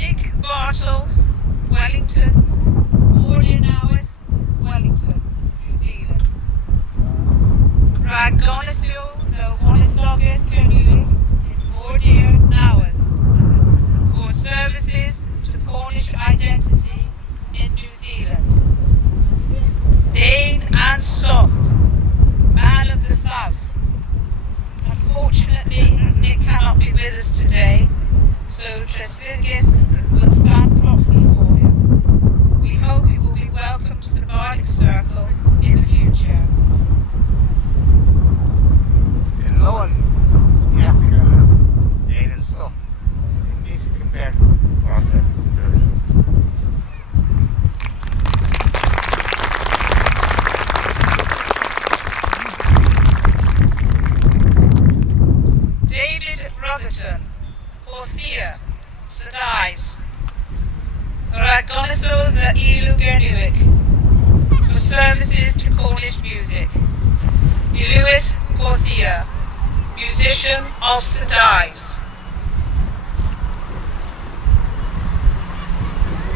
Dick Bartle, Wellington, Ordinowith, Wellington, New Zealand. Raggonisio, the Wonislogeth Kernow, in Ordinowith, for services to Cornish identity in New Zealand. Dane and Soth, man of the South. Unfortunately, Nick cannot be with us today, so Tresvigis will stand proxy for him. We hope he will be welcome to the Bardic Circle in the future. En loon, jachtgemme, Dane en Soth, in deze beperkt Gorsedh. David Rutherton, Porthia, St Ives. Ragoniso the Ilu Gernuic, for services to Cornish music. Lewis Porthia, musician of St Ives.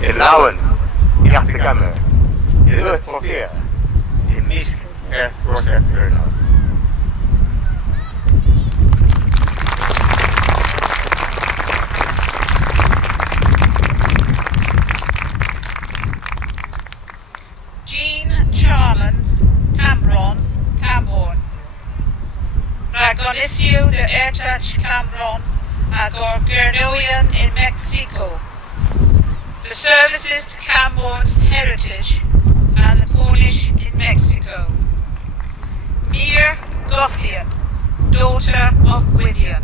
In Lauwen, jachtgemme, Lewis Porthia, in deze beperkt Gorsedh Kernow. Jean Charman, Cambron, Camborne. Ragonicio de Ertach Cambron, Agor Gernowian in Mexico. For services to Camborne's heritage and the Cornish in Mexico. Mir Gothian, daughter of Gwydion.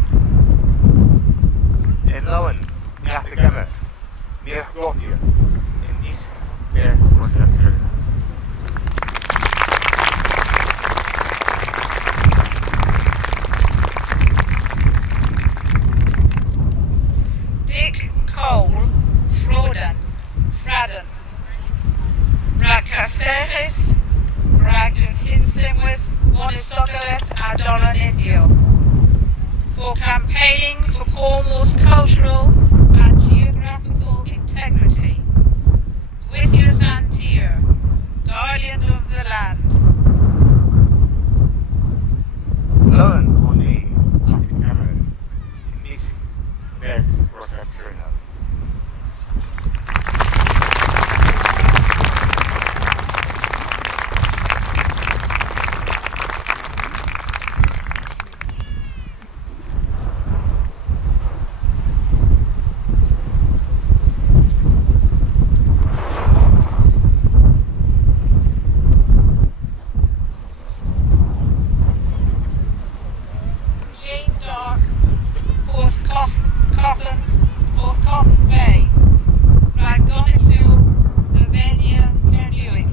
In Lauwen, jachtgemme, Mir Gothian, in deze beperkt Gorsedh Kernow. Dick Cole, Frodan, Fraden. Ragcasteres, Ragdun Hinsimwith, Wonisogalet Adolonithio. For campaigning for Cornwall's cultural and geographical integrity. With your Santir, guardian of the land. Lauwen, Connie, jachtgemme, in deze beperkt Gorsedh Kernow. James Dark, Porth Cotton Bay, Ragonisu, the Venia Kernuic,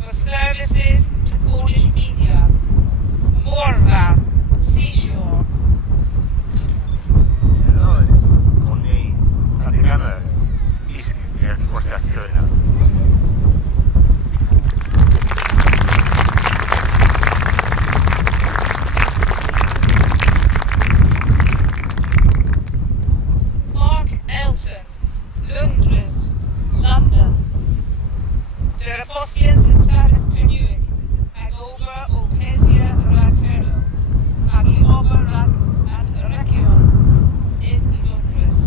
for services to Cornish media. Morva, Seashore. En Lauwen, Connie, jachtgemme, in deze beperkt Gorsedh Kernow. Mark Elton, Lundres, London. De Rapostians in Tavis Kernuic, Agover, Opesia, Kernow, Agiober, and Rekion in Lundres.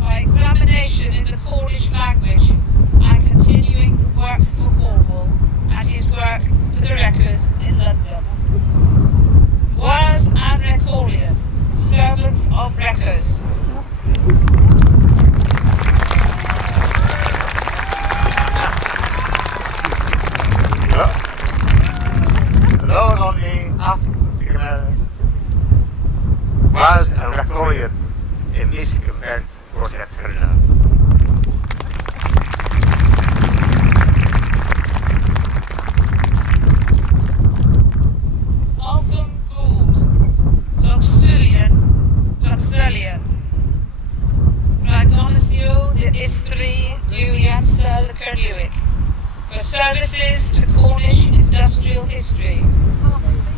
By examination in the Cornish language and continuing work for Cornwall and his work for the records in London. Was and Recorian, servant of records. Lauwen, Connie, jachtgemme, was en Recorian, in deze beperkt Gorsedh Kernow. Alton Gould, Luxulian, Ragonicio de Istri du Yansel Kernuic, for services to Cornish industrial history.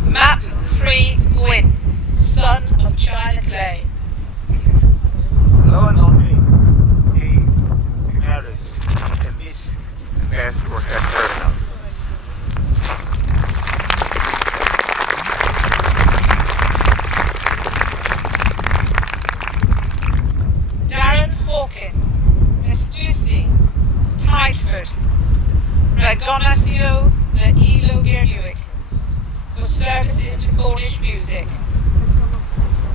Map Free Gwyn, son of China Clay. Lauwen, Connie, Cornish music.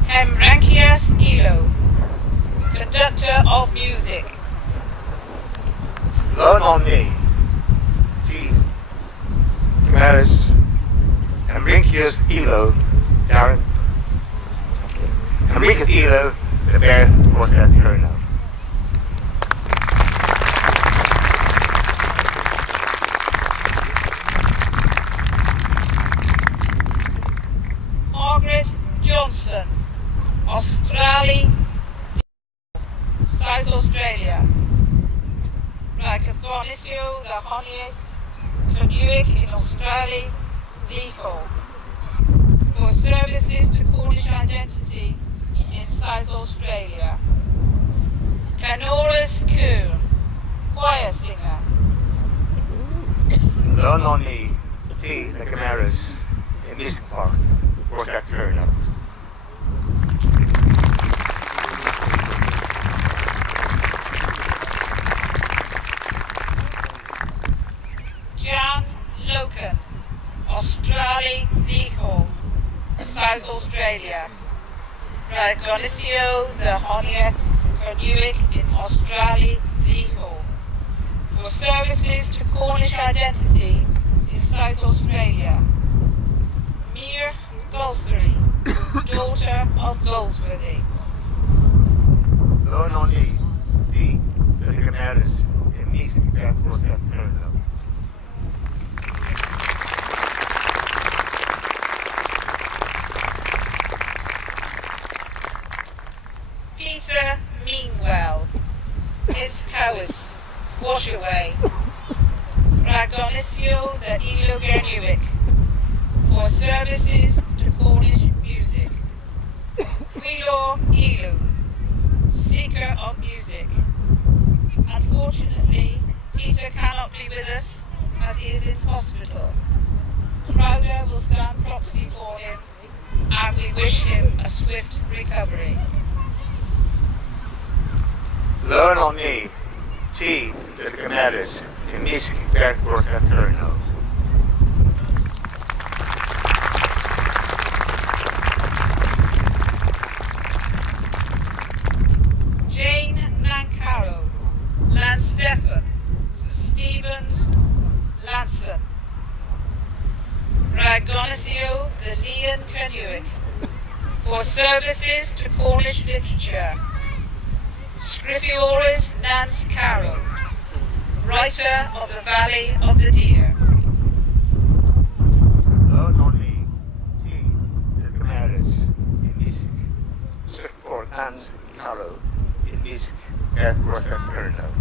Hemrankias Elo, conductor of music. Learn on me. T. Maris. Hemrankias Elo. Darren. Hemrankias Elo, the bear was at Kernow. Johnson, Australia, South Australia. Recognizio the Honey, Kernow in Australia, Newquay. For services to Cornish identity in South Australia. Canora's Coon, choir singer. Learn on me. T. The Camaras in Music Park was at Kernow. Australia, Newquay, South Australia. Recognizio the Honey, Kernow in Australia, Newquay. For services to Cornish identity in South Australia. Mere Gorsedh, daughter of Goldsworthy. Learn on me. D. The Camaras in Music Park was at Kernow. Peter Meanwell, his cows, wash away. Recognizio the Elo Kernow for services to Cornish music. Quilo Elo, seeker of music. Unfortunately, Peter cannot be with us as he is in hospital. Crowder will stand proxy for him and we wish him a swift recovery. Learn on me. T. The Camaras in Music Park was at Kernow. Jane Nancaro, Lance Stephen, Stevens, Lanson. Recognizio the Leon Kernow for services to Cornish literature. Scripioris Nance Carroll, writer of The Valley of the Deer. Learn on me. T. The Camaras in Music. Scripor Nance Carroll in Music at Gorsedh Kernow.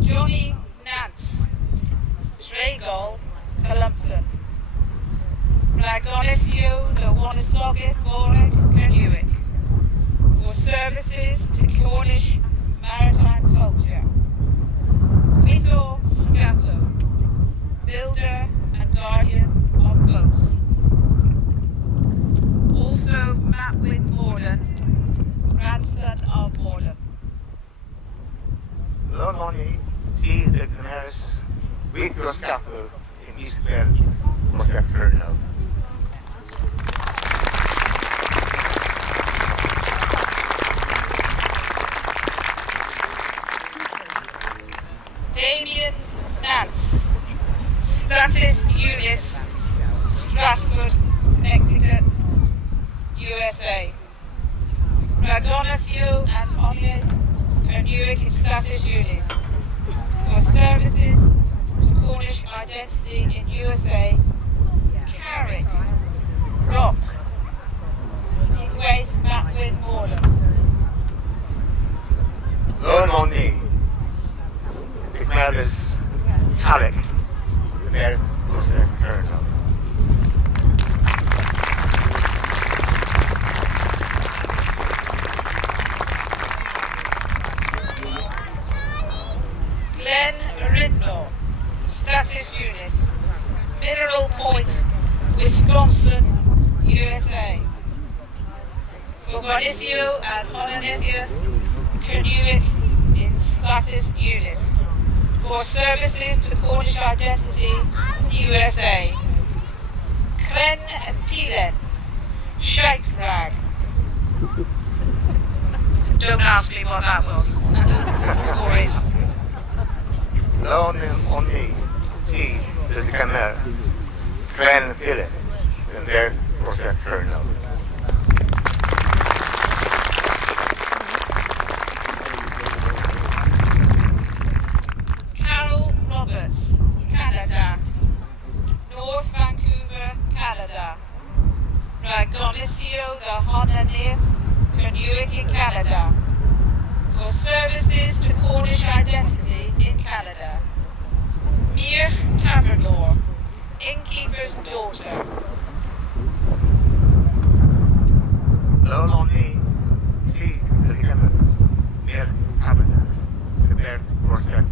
Johnny Nance, Tregol, Columpton. Recognizio the Wonisogith Borek Kernow for services to Cornish maritime culture. Withor Scato, builder and guardian of boats. Also Matwin Morden, grandson of Morden. Learn on me. T. The Camaras with your scalpel in Music Park was at Kernow. Damien Nance, Status Unis, Stratford, Connecticut, USA. Recognizio and Honey, Kernow in Status Unis for services to Cornish identity in USA. Carrick, Rock, Newquay, Matwin, Morden. Learn on me. The Camaras, Carrick, the bear was at Kernow. Glen Ridnor, Status Unis, Mineral Point, Wisconsin, USA. For Garnicio and Hononethia, Kernow in Scottish unit for services to Cornish identity in the USA. Cren and Peelen, Shake Rag. Don't ask me what that was. Boys. Lånen och ni, tid till kamer, Cren Peelen, and there was a Kernow. Roberts, Canada. North Vancouver, Canada. Ragonicio de Honanith, Kernow in Canada. For services to Cornish identity in Canada. Mere Tavernor, innkeeper's daughter. Lån och ni, tid till kamer, mer Canada, and there was a